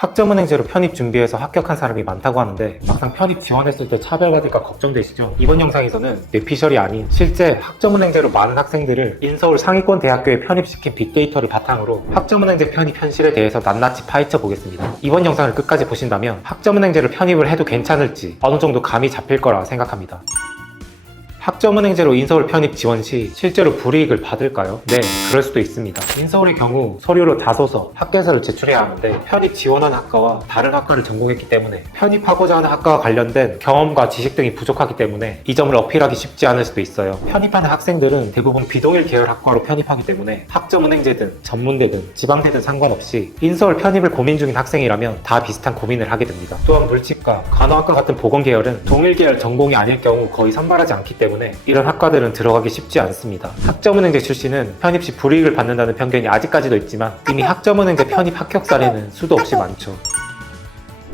학점은행제로 편입 준비해서 합격한 사람이 많다고 하는데 막상 편입 지원했을 때 차별받을까 걱정되시죠? 이번 영상에서는 뇌피셜이 아닌 실제 학점은행제로 많은 학생들을 인서울 상위권 대학교에 편입시킨 빅데이터를 바탕으로 학점은행제 편입 현실에 대해서 낱낱이 파헤쳐 보겠습니다. 이번 영상을 끝까지 보신다면 학점은행제로 편입을 해도 괜찮을지 어느 정도 감이 잡힐 거라 생각합니다. 학점은행제로 인서울 편입 지원 시 실제로 불이익을 받을까요? 네, 그럴 수도 있습니다. 인서울의 경우 서류로 자소서, 학교서를 제출해야 하는데 편입 지원한 학과와 다른 학과를 전공했기 때문에 편입하고자 하는 학과와 관련된 경험과 지식 등이 부족하기 때문에 이 점을 어필하기 쉽지 않을 수도 있어요. 편입하는 학생들은 대부분 비동일 계열 학과로 편입하기 때문에 학점은행제든 전문대든 지방대든 상관없이 인서울 편입을 고민 중인 학생이라면 다 비슷한 고민을 하게 됩니다. 또한 물치과, 간호학과 같은 보건계열은 동일 계열 전공이 아닐 경우 거의 선발하지 않기 때문에 이런 학과들은 들어가기 쉽지 않습니다. 학점은행제 출신은 편입 시 불이익을 받는다는 편견이 아직까지도 있지만 이미 학점은행제 편입 합격 사례는 수도 없이 많죠.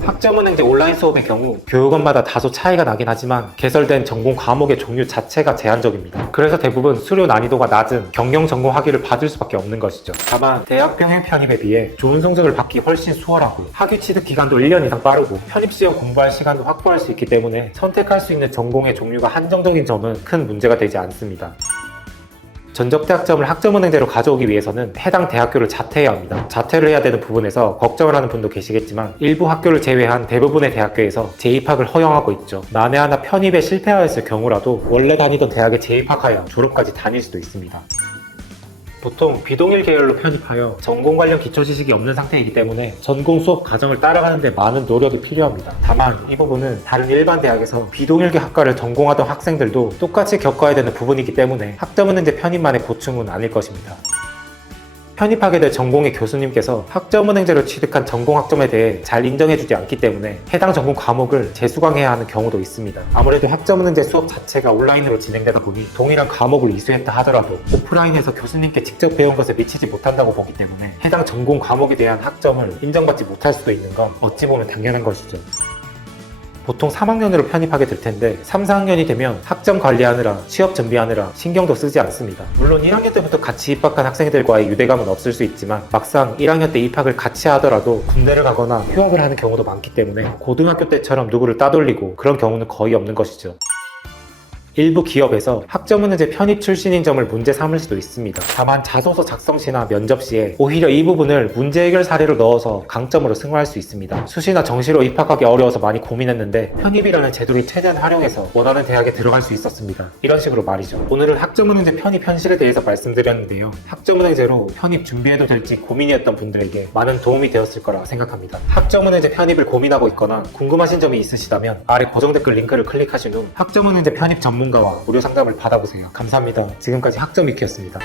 학점은행제 온라인 수업의 경우 교육원마다 다소 차이가 나긴 하지만 개설된 전공 과목의 종류 자체가 제한적입니다. 그래서 대부분 수료 난이도가 낮은 경영 전공 학위를 받을 수밖에 없는 것이죠. 다만 대학 병행 편입에 비해 좋은 성적을 받기 훨씬 수월하고 학위 취득 기간도 1년 이상 빠르고 편입 시험 공부할 시간도 확보할 수 있기 때문에 선택할 수 있는 전공의 종류가 한정적인 점은 큰 문제가 되지 않습니다. 전적대학점을 학점은행제로 가져오기 위해서는 해당 대학교를 자퇴해야 합니다. 자퇴를 해야 되는 부분에서 걱정을 하는 분도 계시겠지만 일부 학교를 제외한 대부분의 대학교에서 재입학을 허용하고 있죠. 만에 하나 편입에 실패하였을 경우라도 원래 다니던 대학에 재입학하여 졸업까지 다닐 수도 있습니다. 보통 비동일 계열로 편입하여 전공 관련 기초 지식이 없는 상태이기 때문에 전공 수업 과정을 따라가는 데 많은 노력이 필요합니다. 다만 이 부분은 다른 일반 대학에서 비동일계 학과를 전공하던 학생들도 똑같이 겪어야 되는 부분이기 때문에 학점은행제 편입만의 고충은 아닐 것입니다. 편입하게 될 전공의 교수님께서 학점은행제로 취득한 전공 학점에 대해 잘 인정해주지 않기 때문에 해당 전공 과목을 재수강해야 하는 경우도 있습니다. 아무래도 학점은행제 수업 자체가 온라인으로 진행되다 보니 동일한 과목을 이수했다 하더라도 오프라인에서 교수님께 직접 배운 것에 미치지 못한다고 보기 때문에 해당 전공 과목에 대한 학점을 인정받지 못할 수도 있는 건 어찌 보면 당연한 것이죠. 보통 3학년으로 편입하게 될 텐데 3, 4학년이 되면 학점 관리하느라 취업 준비하느라 신경도 쓰지 않습니다. 물론 1학년 때부터 같이 입학한 학생들과의 유대감은 없을 수 있지만 막상 1학년 때 입학을 같이 하더라도 군대를 가거나 휴학을 하는 경우도 많기 때문에 고등학교 때처럼 누구를 따돌리고 그런 경우는 거의 없는 것이죠. 일부 기업에서 학점은행제 편입 출신인 점을 문제 삼을 수도 있습니다. 다만 자소서 작성 시나 면접 시에 오히려 이 부분을 문제 해결 사례로 넣어서 강점으로 승화할 수 있습니다. 수시나 정시로 입학하기 어려워서 많이 고민했는데 편입이라는 제도를 최대한 활용해서 원하는 대학에 들어갈 수 있었습니다. 이런 식으로 말이죠. 오늘은 학점은행제 편입 현실에 대해서 말씀드렸는데요. 학점은행제로 편입 준비해도 될지 고민이었던 분들에게 많은 도움이 되었을 거라 생각합니다. 학점은행제 편입을 고민하고 있거나 궁금하신 점이 있으시다면 아래 고정 댓글 링크를 클릭하신 후 학점은행제 편입 전문가와 무료 상담을 받아보세요. 감사합니다. 지금까지 학점위키였습니다.